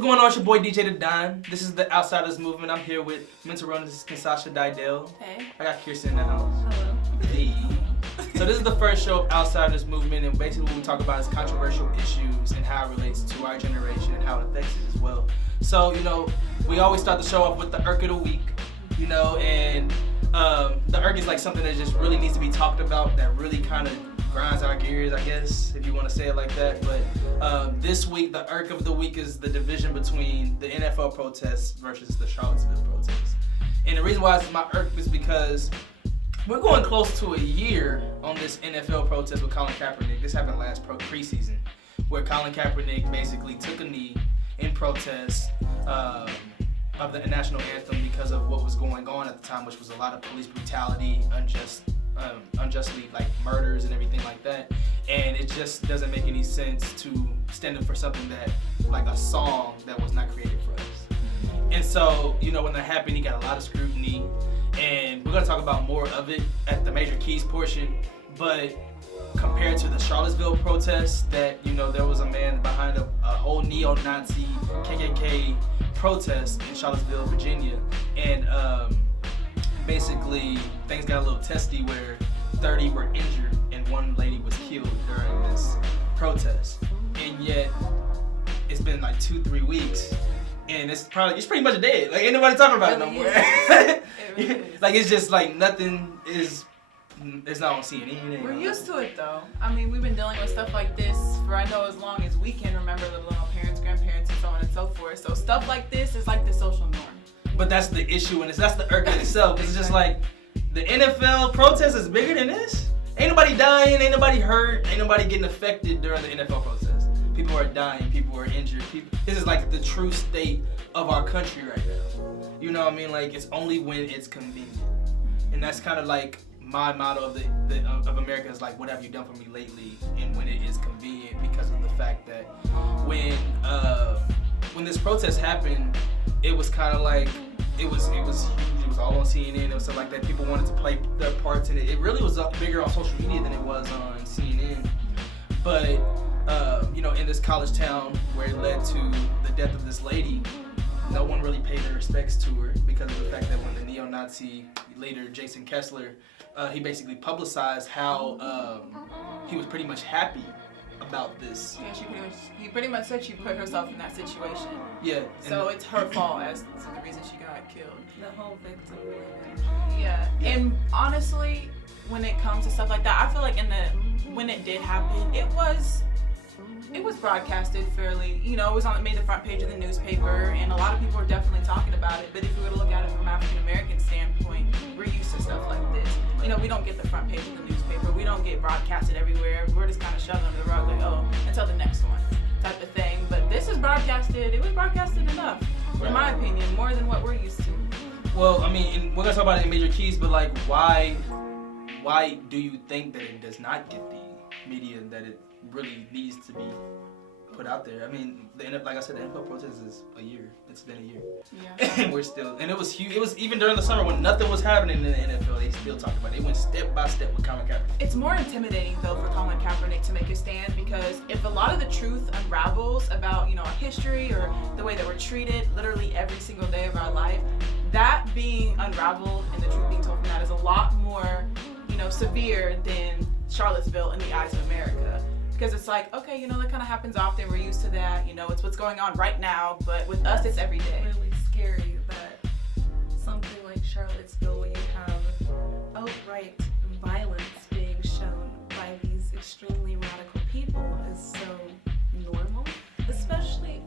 What's going on? It's your boy Deejay the Don. This is the Outsiders Movement. I'm here with Mental Wellness and Sasha Didell. Hey. I got Kirsten in the house. Hello. Hey. So this is the first show of Outsiders Movement, and basically what we talk about is controversial issues and how it relates to our generation and how it affects it as well. So, we always start the show off with the irk of the week, and the irk is like something that just really needs to be talked about, that really kind of grinds our gears, I guess, if you want to say it like that. But this week, the irk of the week is the division between the NFL protests versus the Charlottesville protests. And the reason why it's my irk is because we're going close to a year on this NFL protest with Colin Kaepernick. This happened last preseason, where Colin Kaepernick basically took a knee in protest of the national anthem because of what was going on at the time, which was a lot of police brutality, unjustly like murders and everything like that. And it just doesn't make any sense to stand up for something that, like a song that was not created for us. And so, when that happened, he got a lot of scrutiny, and we're gonna talk about more of it at the Major Keys portion. But compared to the Charlottesville protests, that there was a man behind a whole neo-Nazi KKK protest in Charlottesville, Virginia, and basically things got a little testy where 30 were injured and one lady was killed during this protest. And yet it's been like 2-3 weeks and it's pretty much dead. Like, ain't nobody talking about it no more. Like, it's just like nothing is. It's not on CNN. We're used to it though. I mean, we've been dealing with stuff like this for as long as we can remember, let alone parents, grandparents, and so on and so forth. So stuff like this is like the social norm. But that's the issue, and that's the irk in itself. It's just like the NFL protest is bigger than this. Ain't nobody dying, ain't nobody hurt, ain't nobody getting affected during the NFL protest. People are dying, people are injured. This is like the true state of our country right now. You know what I mean? Like, it's only when it's convenient, and that's kind of like my motto of America is like, what have you done for me lately? And when it is convenient, because of the fact that when this protest happened, it was kind of like it was huge. It was all on CNN. It was stuff like that. People wanted to play their parts in it. It really was bigger on social media than it was on CNN. But in this college town where it led to the death of this lady, no one really paid their respects to her because of the fact that when the neo-Nazi leader Jason Kessler, he basically publicized how he was pretty much happy about this. Yeah, he pretty much said she put herself in that situation. Yeah. So it's her fault as to the reason she got killed. The whole victim. Yeah. And honestly, when it comes to stuff like that, I feel like when it did happen, it was broadcasted fairly, it was made the front page of the newspaper, and a lot of people were definitely talking about it. But if you were to look at it from an African American standpoint, we're used to stuff like this. We don't get the front page of the newspaper. We don't get broadcasted everywhere. We're just kind of shoved under the rug, like, oh, until the next one type of thing. But this is broadcasted. It was broadcasted enough, in my opinion, more than what we're used to. Well, I mean, and we're gonna talk about it in Major Keys, but like, why do you think that it does not get the media that it really needs to be put out there? I mean, like I said, the NFL protest is a year. It's been a year. Yeah. And we're still, and it was huge. It was even during the summer when nothing was happening in the NFL. They still talked about it. They went step by step with Colin Kaepernick. It's more intimidating though for Colin Kaepernick to make a stand, because if a lot of the truth unravels about our history or the way that we're treated literally every single day of our life, that being unraveled and the truth being told from that is a lot more severe than Charlottesville in the eyes of America. Because it's like, okay, that kind of happens often. We're used to that. It's what's going on right now. But with us, it's every day. It's really scary that something like Charlottesville, where you have outright violence being shown by these extremely radical people, is so normal. Especially,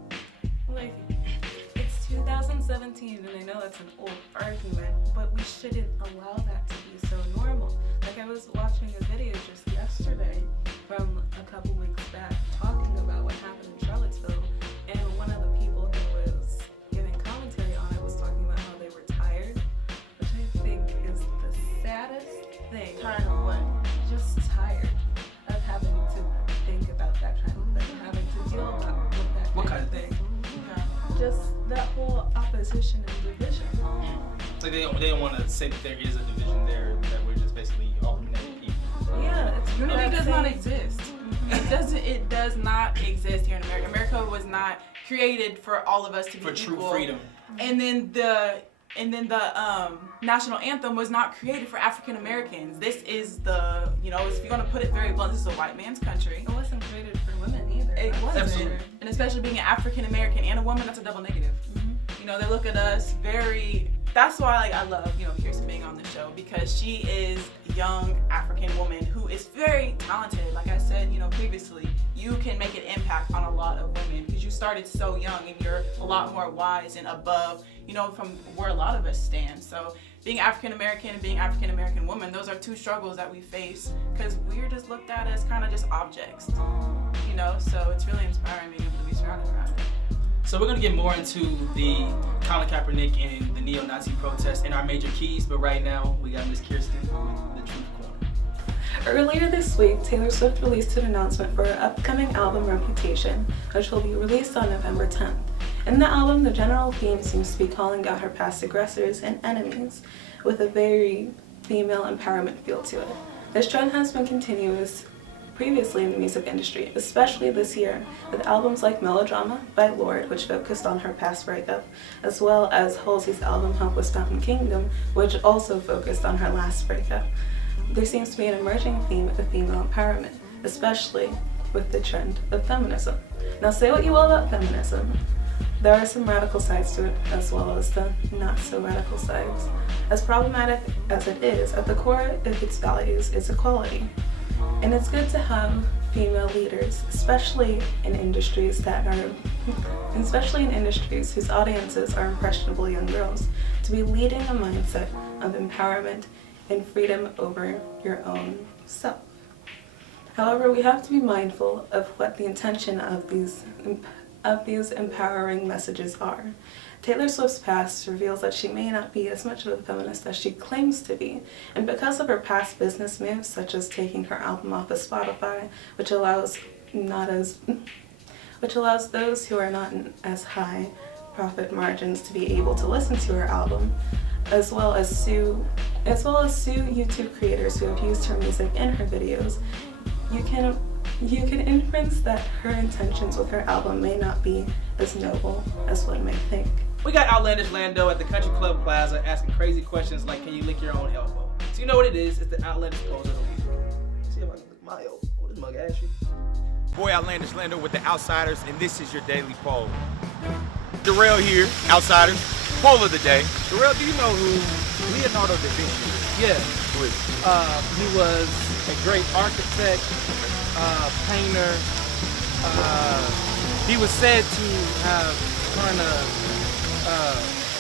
like, it's 2017, and I know that's an old argument, but we shouldn't allow that to be so normal. Like, I was watching a video just yesterday from a couple weeks back talking about what happened in Charlottesville, and one of the people who was giving commentary on it was talking about how they were tired, which I think is the saddest thing. Tired of what? Just tired of having to think about that kind of thing, having to deal with that What kind of thing? Yeah. Just that whole opposition and division. Like, they don't want to say that there is a division there, that we're just basically all connected people. Yeah, it's unity does not exist. It does not exist here in America. America was not created for all of us to be for equal. true freedom. And then the national anthem was not created for African Americans. This is the, if you're gonna put it very blunt, this is a white man's country. It wasn't created for women either. It wasn't. Absolutely. And especially being an African American and a woman, that's a double negative. They look at us very. That's why I love Kirsten being on the show, because she is a young African woman who is very talented. Like I said, previously, you can make an impact on a lot of women because you started so young and you're a lot more wise and above, from where a lot of us stand. So being African American and being African American woman, those are two struggles that we face because we're just looked at as kind of just objects, So it's really inspiring being able to be surrounded around it. So we're going to get more into the Colin Kaepernick and the neo-Nazi protests and our major keys, but right now we got Miss Kirsten with the Truth Corner. Earlier this week, Taylor Swift released an announcement for her upcoming album Reputation, which will be released on November 10th. In the album, the general theme seems to be calling out her past aggressors and enemies, with a very female empowerment feel to it. This trend has been continuous previously in the music industry, especially this year, with albums like Melodrama by Lorde, which focused on her past breakup, as well as Halsey's album Helpless Fountain Kingdom, which also focused on her last breakup. There seems to be an emerging theme of female empowerment, especially with the trend of feminism. Now, say what you will about feminism, there are some radical sides to it, as well as the not so radical sides. As problematic as it is, at the core of its values is equality. And it's good to have female leaders, especially in industries whose audiences are impressionable young girls, to be leading a mindset of empowerment and freedom over your own self. However, we have to be mindful of what the intention of these empowering messages are. Taylor Swift's past reveals that she may not be as much of a feminist as she claims to be, and because of her past business moves, such as taking her album off of Spotify, which allows those who are not in as high profit margins to be able to listen to her album, as well as sue YouTube creators who have used her music in her videos, you can inference that her intentions with her album may not be as noble as one may think. We got Outlandish Lando at the Country Club Plaza asking crazy questions like, can you lick your own elbow? So you know what it is, it's the Outlandish pose of the week. See if I can lick my elbow. What does mug ask you? Boy, Outlandish Lando with the Outsiders, and this is your daily poll. Darrell here, Outsiders, poll of the day. Darrell, do you know who Leonardo da Vinci is? Yeah. Who is he? He was a great architect, painter. He was said to have kind of,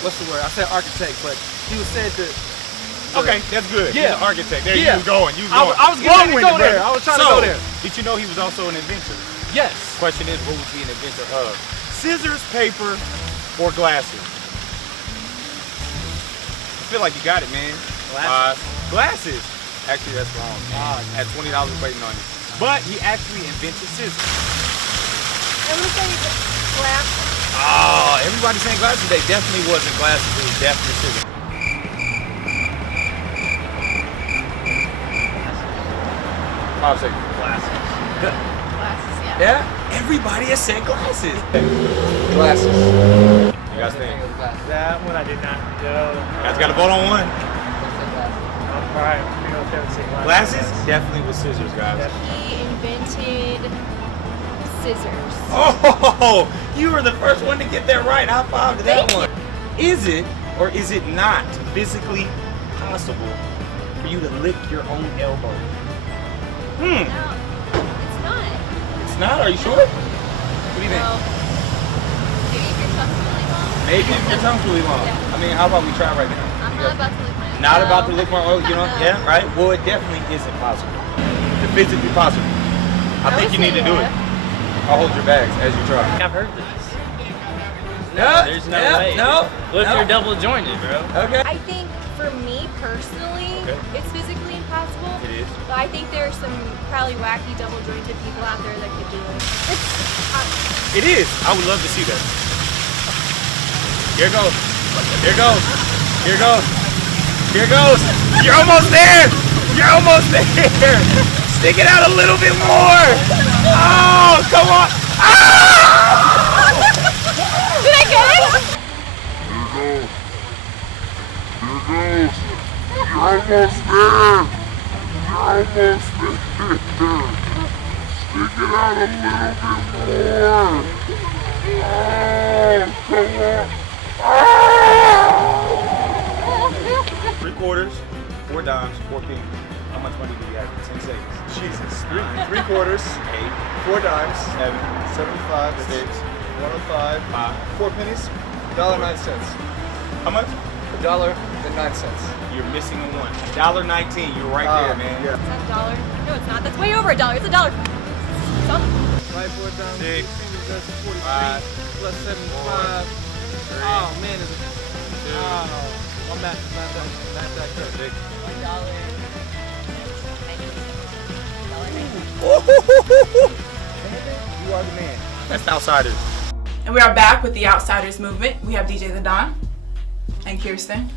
what's the word? I said architect, but he was said to. Okay, that's good. Yeah. He's an architect. There Yeah. you was going. I was getting ready to go there. I was trying to go there. Did you know he was also an inventor? Yes. Question is, what was he an inventor of? Scissors, paper, or glasses? I feel like you got it, man. Glasses. Actually, that's wrong. At $20 waiting on you. But he actually invented scissors. I'm gonna say glasses. Oh, everybody's saying glasses. They definitely wasn't glasses. It was definitely scissors. I'll say glasses. Glasses, yeah. Yeah? Everybody has said glasses. Glasses. You guys think? That one I did not know. You guys got to vote on one. All right, we go with say Glasses? Definitely with scissors, guys. He invented scissors. Oh, you were the first one to get that right. High five to that one. Is it or is it not physically possible for you to lick your own elbow? No, it's not. It's not? Are you sure? What do you think? Well, maybe if your tongue's really long. Maybe if your tongue's really long. Yeah. I mean, how about we try right now? I'm not about to lick my own Not elbow. about to lick my own, you know? Yeah, right? Well, it definitely isn't possible. It's physically possible. I think you need to do it. I'll hold your bags as you try. I've heard this. No, There's no way. No. What if you're double jointed, bro? Okay. I think for me personally, it's physically impossible. It is. But I think there are some probably wacky double jointed people out there that could do it. It is. I would love to see that. Here goes. Here goes. Here goes. Here goes. You're almost there. You're almost there. Stick it out a little bit more. Oh, come on. Ah! Stick it out a little bit more. Three quarters, 4 dimes, 4 pennies. How much money do you have in 10 seconds? Jesus. Three quarters, 8, 4 dimes, 7, 75, 6, 105, 5. 4 pennies, $1.09. How much? $1.09. You're missing a one. $1.19. You're right there, man. Yeah. It's not a dollar. No, it's not. That's way over $1. It's $1. Something. Right, 4 dimes, 6, 43 5, plus 75. 3, Oh man, it's 2, I'm not that good. You are the man. That's the Outsiders. And we are back with the Outsiders movement. We have Deejay the Don and Kirsten.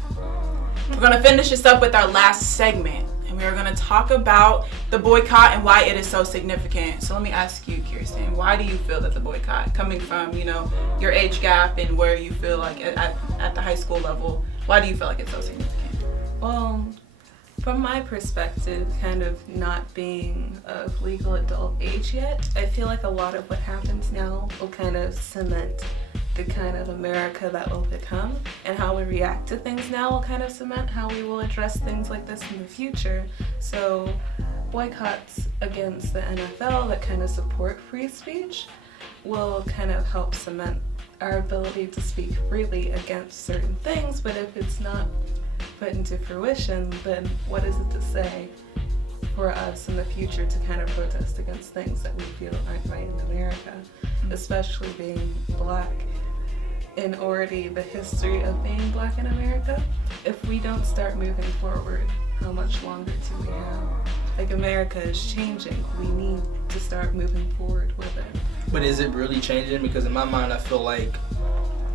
We're gonna finish this up with our last segment, and we are gonna talk about the boycott and why it is so significant. So let me ask you, Kirsten, why do you feel that the boycott, coming from, you know, your age gap and where you feel like at the high school level, why do you feel like it's so significant? Well, from my perspective, kind of not being of legal adult age yet, I feel like a lot of what happens now will kind of cement the kind of America that will become, and how we react to things now will kind of cement how we will address things like this in the future. So boycotts against the NFL that kind of support free speech will kind of help cement our ability to speak freely against certain things, but if it's not put into fruition, then what is it to say for us in the future to kind of protest against things that we feel aren't right in America, especially being Black and already the history of being Black in America? If we don't start moving forward, how much longer do we have? Like, America is changing. We need to start moving forward with it. But is it really changing? Because in my mind, I feel like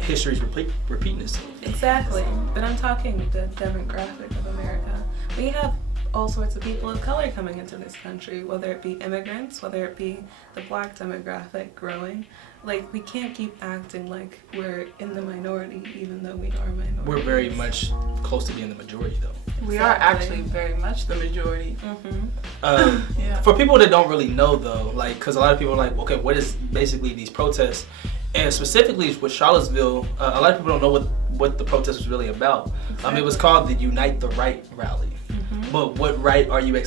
history's repeating itself. Exactly, but I'm talking the demographic of America. We have all sorts of people of color coming into this country, whether it be immigrants, whether it be the Black demographic growing. Like, we can't keep acting like we're in the minority, even though we are minorities. We're very much close to being the majority, though. We are actually very much the majority. Mm-hmm. For people that don't really know, though, like, because a lot of people are like, okay, what is basically these protests? And specifically with Charlottesville, a lot of people don't know what the protest was really about. Exactly. It was called the Unite the Right rally. Mm-hmm. But what right are you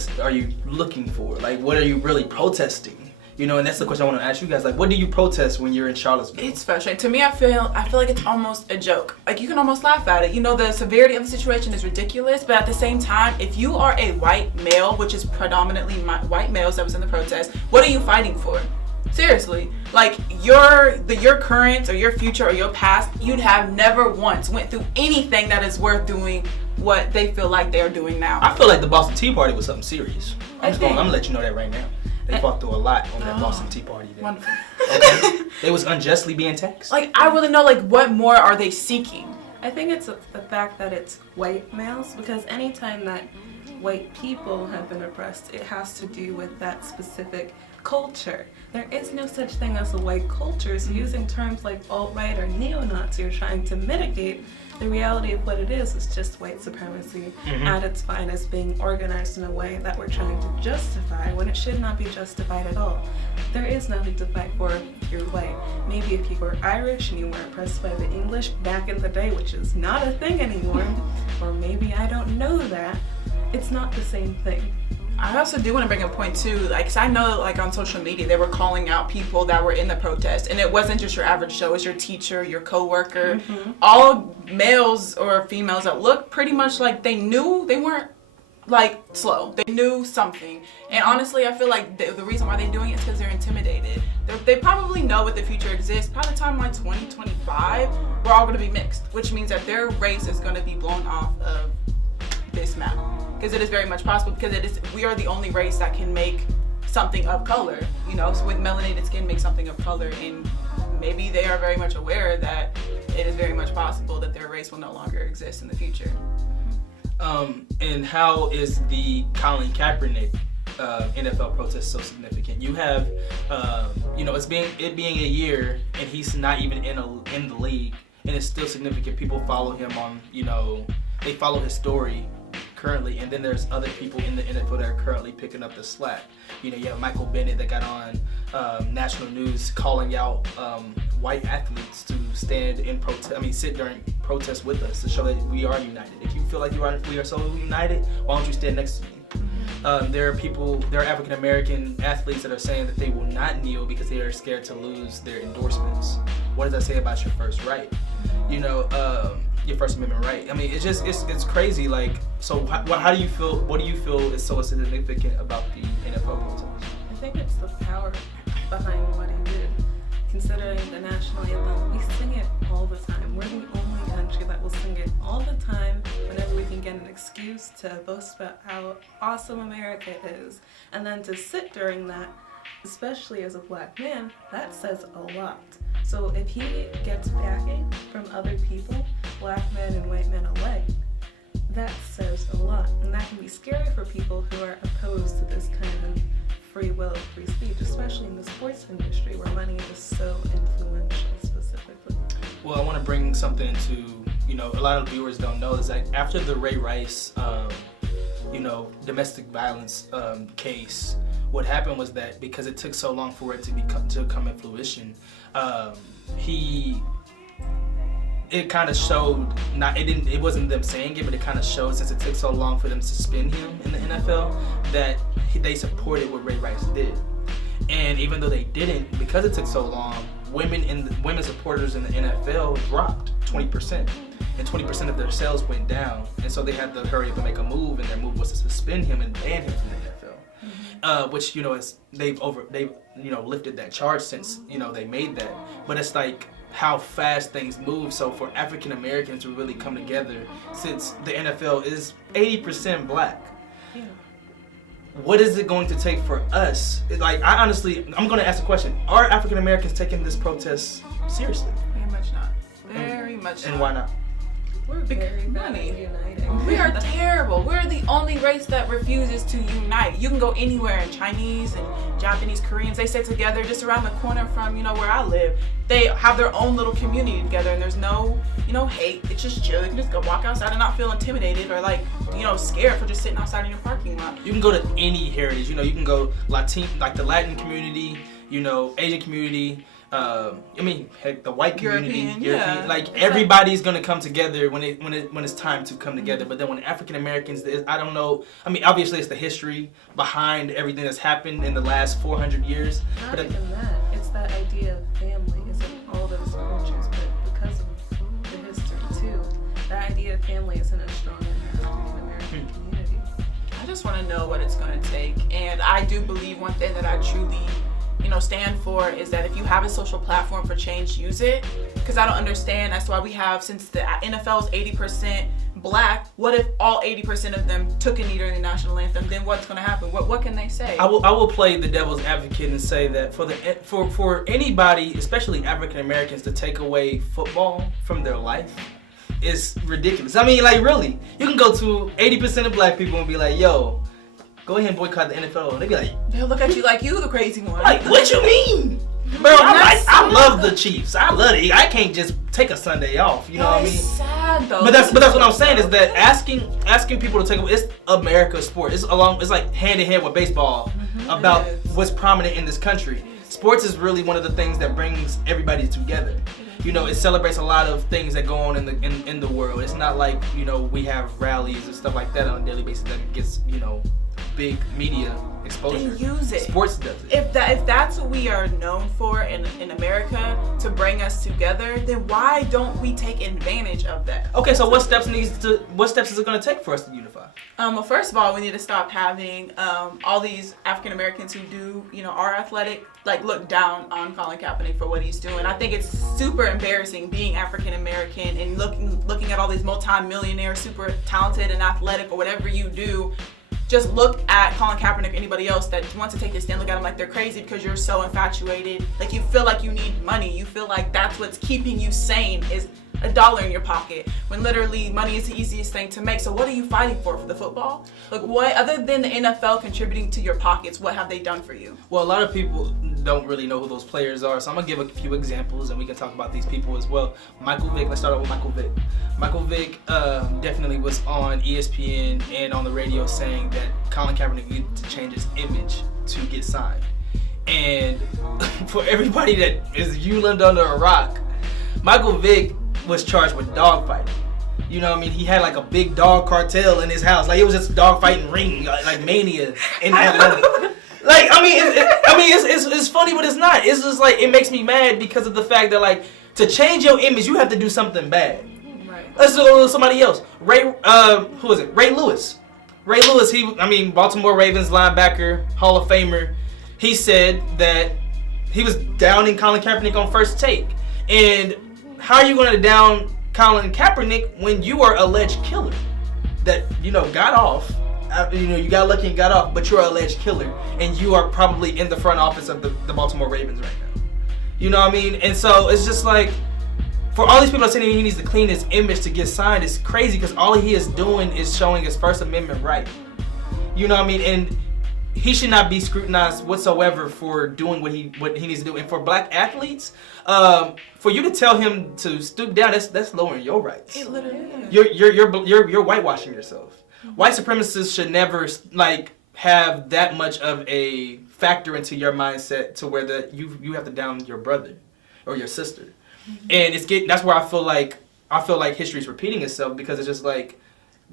looking for? Like, what are you really protesting? You know, and that's the question I want to ask you guys. Like, what do you protest when you're in Charlottesville? It's frustrating. To me, I feel like it's almost a joke. Like, you can almost laugh at it. You know, the severity of the situation is ridiculous, but at the same time, if you are a white male, which is predominantly white males that was in the protest, what are you fighting for? Seriously, like your current or your future or your past, you'd have never once went through anything that is worth doing what they feel like they're doing now. I feel like the Boston Tea Party was something serious. I'm gonna let you know that right now. They fought through a lot on that Boston Tea Party. Wonderful. Okay. They was unjustly being taxed. Like, I really know, like, what more are they seeking? I think it's the fact that it's white males, because anytime that white people have been oppressed, it has to do with that specific culture. There is no such thing as a white culture, so using terms like alt-right or neo-Nazi are trying to mitigate the reality of what it is just white supremacy at its finest, being organized in a way that we're trying to justify when it should not be justified at all. There is nothing to fight for if you're white. Maybe if you were Irish and you were oppressed by the English back in the day, which is not a thing anymore, or maybe I don't know that, it's not the same thing. I also do want to bring a point too, like, 'cause I know, like, on social media they were calling out people that were in the protest, and it wasn't just your average Joe, it was your teacher, your coworker, all males or females that looked pretty much like they knew they weren't, like, slow. They knew something, and honestly, I feel like the reason why they're doing it is because they're intimidated. They probably know what the future exists. By the time like 2025, we're all going to be mixed, which means that their race is going to be blown off of this map. Because it is very much possible, because we are the only race that can make something of color, you know, so with melanated skin make something of color, and maybe they are very much aware that it is very much possible that their race will no longer exist in the future. And how is the Colin Kaepernick NFL protest so significant? You have, you know, it being a year and he's not even in the league, and it's still significant. People follow him on, you know, they follow his story currently, and then there's other people in the NFL that are currently picking up the slack. You know, you have Michael Bennett that got on national news calling out white athletes to stand in protest. I mean, sit during protests with us to show that we are united. If you feel like we are so united, why don't you stand next to me? There are African American athletes that are saying that they will not kneel because they are scared to lose their endorsements. What does that say about your first right? You know, your First Amendment right. I mean, it's crazy. Like, so how do you feel? What do you feel is so significant about the NFL protest? I think it's the power behind what he did. Considering the national anthem, we sing it all the time. We're the only country that will sing it all the time whenever we can get an excuse to boast about how awesome America is. And then to sit during that, especially as a black man, that says a lot. So if he gets backing from other people, black men and white men alike, that says a lot. And that can be scary for people who are opposed to this kind of free will, free speech, especially in the sports industry where money is so influential specifically. Well, I want to bring something to, you know, a lot of viewers don't know is like after the Ray Rice, you know, domestic violence case, what happened was that because it took so long for it to come in fruition, it kind of showed, it wasn't them saying it, but it kind of showed since it took so long for them to suspend him in the NFL that they supported what Ray Rice did. And even though they didn't, because it took so long, women supporters in the NFL dropped 20%. And 20% of their sales went down. And so they had to hurry up and make a move, and their move was to suspend him and ban him from the NFL. Which, you know, they've you know, lifted that charge since, you know, they made that. But it's like how fast things move. So for African Americans to really come together, since the NFL is 80% black, what is it going to take for us? Like, I'm going to ask a question. Are African Americans taking this protest seriously? Very much not. Very much not. And why not? We're very bad at uniting. We are terrible. We're the only race that refuses to unite. You can go anywhere in Chinese and Japanese, Koreans. They sit together just around the corner from, you know, where I live. They have their own little community together, and there's no, you know, hate. It's just chill. You can just go walk outside and not feel intimidated or like, you know, scared for just sitting outside in your parking lot. You can go to any heritage. You know, you can go like the Latin community, you know, Asian community. I mean, heck, the white community, European, like everybody's gonna come together when it's time to come together. But then when African Americans, I don't know. I mean, obviously it's the history behind everything that's happened in the last 400 years. Not even that. It's that idea of family. It's in all those cultures, but because of the history too, that idea of family isn't as strong in the African American community. I just want to know what it's going to take, and I do believe one thing that I truly, you know, stand for is that if you have a social platform for change, use it. Because I don't understand. That's why we have, since the NFL is 80% black, what if all 80% of them took a knee during the national anthem? Then what's going to happen? What can they say? I will play the devil's advocate and say that for anybody, especially African Americans, to take away football from their life is ridiculous. I mean, like, really, you can go to 80% of black people and be like, yo, go ahead and boycott the NFL. And they be like, they'll look at you like you the crazy one. Like, what you mean? Bro, I love the Chiefs. I love it. I can't just take a Sunday off. You know what I mean? Sad though. But that's what I'm saying is that asking people to take away, it's America's sport. It's like hand in hand with baseball about what's prominent in this country. Sports is really one of the things that brings everybody together. You know, it celebrates a lot of things that go on in the world. It's not like, you know, we have rallies and stuff like that on a daily basis that gets, you know, big media exposure. They use it. Sports does it. If that's what we are known for in America, to bring us together, then why don't we take advantage of that? Okay, so what steps is it going to take for us to unify? Well, first of all, we need to stop having all these African Americans who do, you know, are athletic, like look down on Colin Kaepernick for what he's doing. I think it's super embarrassing being African American and looking at all these multi-millionaires, super talented and athletic or whatever you do. Just look at Colin Kaepernick or anybody else that wants to take a stand. Look at them like they're crazy because you're so infatuated. Like, you feel like you need money. You feel like that's what's keeping you sane is $1 in your pocket, when literally money is the easiest thing to make. So what are you fighting for the football? Like, what, other than the NFL contributing to your pockets, what have they done for you? Well, a lot of people, don't really know who those players are, so I'm gonna give a few examples and we can talk about these people as well. Michael Vick, let's start off with Michael Vick. Michael Vick definitely was on ESPN and on the radio saying that Colin Kaepernick needed to change his image to get signed. And for everybody that is lived under a rock, Michael Vick was charged with dogfighting. You know what I mean? He had like a big dog cartel in his house. Like it was just a dog fighting ring, like Mania in Atlanta. Like it's funny, but it's not. It's just like it makes me mad because of the fact that like to change your image, you have to do something bad. Right. Let's go with somebody else. Who is it? Ray Lewis. Ray Lewis. Baltimore Ravens linebacker, Hall of Famer. He said that he was downing Colin Kaepernick on First Take. And how are you going to down Colin Kaepernick when you are alleged killer that got off? You got lucky and got off, but you're an alleged killer, and you are probably in the front office of the Baltimore Ravens right now. You know what I mean? And so it's just like, for all these people saying he needs to clean his image to get signed, it's crazy because all he is doing is showing his First Amendment right. You know what I mean? And he should not be scrutinized whatsoever for doing what he needs to do. And for black athletes, for you to tell him to stoop down, that's lowering your rights. It literally is. You're whitewashing yourself. White supremacists should never have that much of a factor into your mindset to where you have to down your brother or your sister. And that's where I feel like history is repeating itself, because it's just like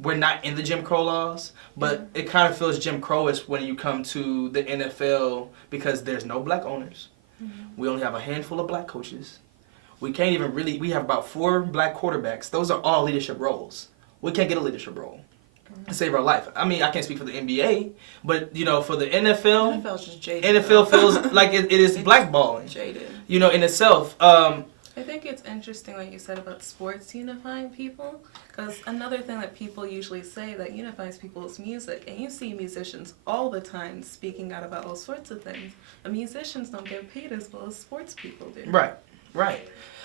we're not in the Jim Crow laws, but it kind of feels Jim Crowish when you come to the NFL because there's no black owners. We only have a handful of black coaches. We have about 4 black quarterbacks. Those are all leadership roles. We can't get a leadership role to save our life. I mean, I can't speak for the NBA, but for the NFL, NFL's just jaded. NFL feels like it is blackballing. Jaded. In itself. I think it's interesting what you said about sports unifying people, because another thing that people usually say that unifies people is music, and you see musicians all the time speaking out about all sorts of things. And musicians don't get paid as well as sports people do. Right.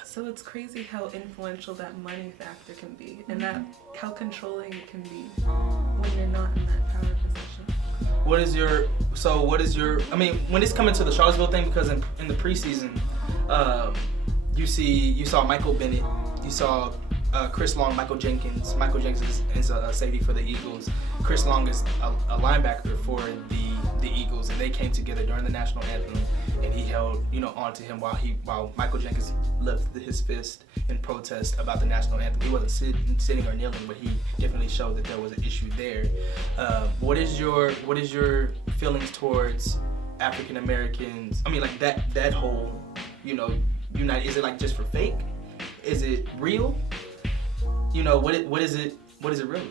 So it's crazy how influential that money factor can be, and that how controlling it can be when you're not in that power position. When it's coming to the Charlottesville thing, because in the preseason, you saw Michael Bennett, you saw Chris Long, Michael Jenkins. Michael Jenkins is a safety for the Eagles. Chris Long is a linebacker for the Eagles, and they came together during the national anthem, and he held on to him while Michael Jenkins lifted his fist in protest about the national anthem. He wasn't sitting or kneeling, but he definitely showed that there was an issue there. What is your feelings towards African Americans? I mean, like that whole unite. Is it like just for fake? Is it real? What is it really?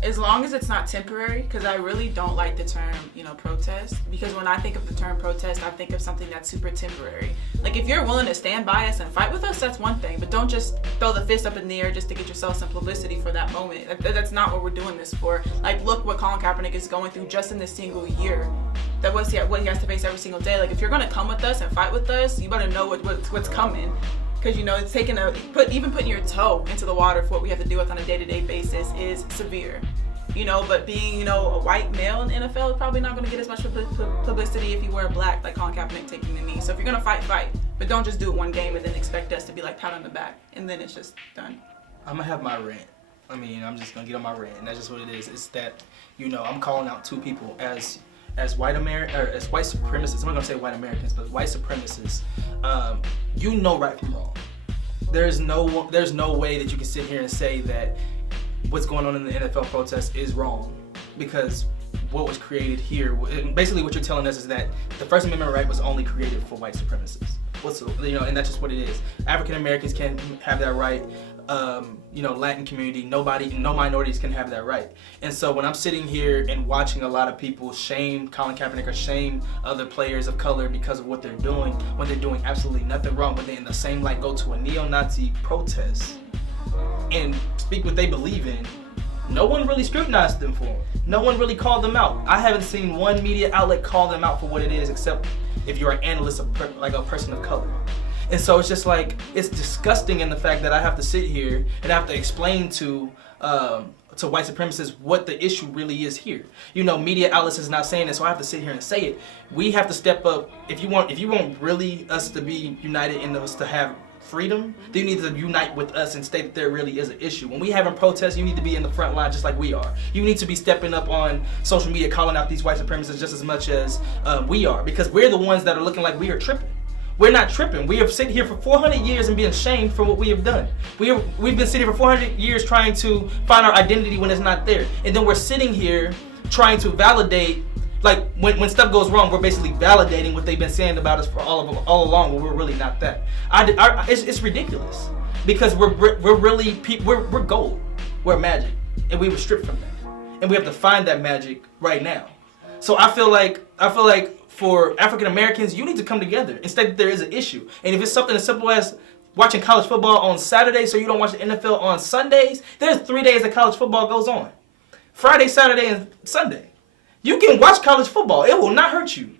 As long as it's not temporary, because I really don't like the term, protest. Because when I think of the term protest, I think of something that's super temporary. Like, if you're willing to stand by us and fight with us, that's one thing. But don't just throw the fist up in the air just to get yourself some publicity for that moment. That's not what we're doing this for. Like, look what Colin Kaepernick is going through just in this single year. That what he has to face every single day. Like, if you're gonna come with us and fight with us, you better know what's coming. Because it's taking even putting your toe into the water for what we have to deal with on a day-to-day basis is severe. But being a white male in the NFL is probably not going to get as much publicity if you were black, like Colin Kaepernick taking the knee. So if you're gonna fight, but don't just do it one game and then expect us to be like pat on the back and then it's just done. I'm gonna have my rant. I'm just gonna get on my rant, and that's just what it is. It's that I'm calling out 2 people as white supremacists. I'm not gonna say white Americans, but white supremacists. Right from wrong. There's no way that you can sit here and say that what's going on in the NFL protest is wrong, because what was created here, basically what you're telling us is that the First Amendment right was only created for white supremacists. And that's just what it is. African Americans can't have that right. Latin community, no minorities can have that right. And so when I'm sitting here and watching a lot of people shame Colin Kaepernick or shame other players of color because of what they're doing, when they're doing absolutely nothing wrong, but they in the same light go to a neo-Nazi protest and speak what they believe in, no one really scrutinized them for it. No one really called them out. I haven't seen one media outlet call them out for what it is, except if you're an analyst like a person of color. And so it's just like, it's disgusting in the fact that I have to sit here and I have to explain to white supremacists what the issue really is here. You know, media outlets is not saying it, so I have to sit here and say it. We have to step up. If you want really us to be united and us to have freedom, then you need to unite with us and state that there really is an issue. When we having protests, you need to be in the front line just like we are. You need to be stepping up on social media, calling out these white supremacists just as much as we are, because we're the ones that are looking like we are tripping. We're not tripping. We have sitting here for 400 years and being shamed for what we have done. We've been sitting here for 400 years trying to find our identity when it's not there. And then we're sitting here trying to validate, like when stuff goes wrong, we're basically validating what they've been saying about us for all along, when we're really not that. It's ridiculous, because we're gold, we're magic, and we were stripped from that, and we have to find that magic right now. So I feel like for African Americans, you need to come together and state that there is an issue. And if it's something as simple as watching college football on Saturdays so you don't watch the NFL on Sundays, there's 3 days that college football goes on: Friday, Saturday, and Sunday. You can watch college football. It will not hurt you.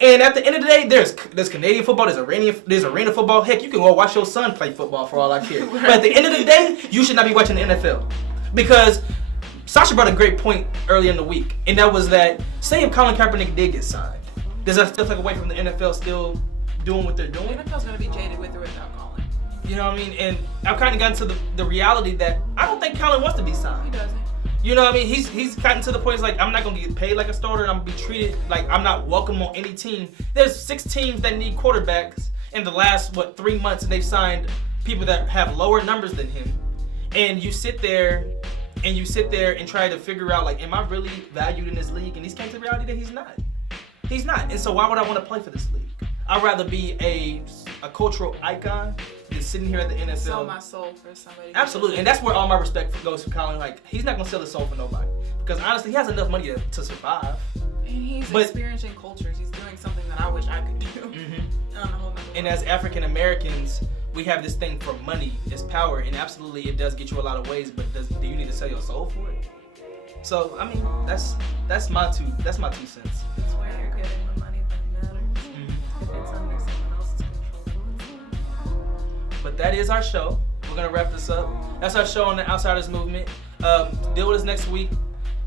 And at the end of the day, there's Canadian football, there's arena football. Heck, you can go watch your son play football for all I care. But at the end of the day, you should not be watching the NFL. Because Sasha brought a great point early in the week, and that was that, say if Colin Kaepernick did get signed, does that still take away from the NFL still doing what they're doing? The NFL's going to be jaded with or without Colin. You know what I mean? And I've kind of gotten to the reality that I don't think Colin wants to be signed. He doesn't. You know what I mean? He's gotten to the point, it's like, I'm not going to get paid like a starter, and I'm going to be treated like I'm not welcome on any team. There's 6 teams that need quarterbacks in the last, 3 months, and they've signed people that have lower numbers than him. And you sit there and try to figure out, like, am I really valued in this league? And he's came to the reality that he's not. He's not. And so why would I want to play for this league? I'd rather be a cultural icon than sitting here at the NFL. Sell my soul for somebody. Absolutely. And that's where all my respect goes to Colin. Like, he's not going to sell his soul for nobody. Because honestly, he has enough money to survive. And he's experiencing cultures. He's doing something that I wish I could do. Mm-hmm. On a whole nother and level. as African Americans, we have this thing for money is power. And absolutely, it does get you a lot of ways. But do you need to sell your soul for it? So, I mean, that's my 2 cents. It's where you're getting the money that matters. If it's under someone else's control. But that is our show. We're going to wrap this up. That's our show on the Outsiders Movement. Deal with us next week.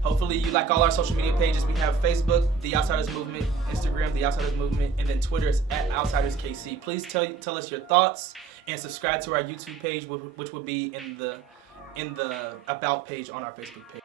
Hopefully you like all our social media pages. We have Facebook, The Outsiders Movement, Instagram, The Outsiders Movement, and then Twitter is @OutsidersKC. Please tell us your thoughts and subscribe to our YouTube page, which will be in the About page on our Facebook page.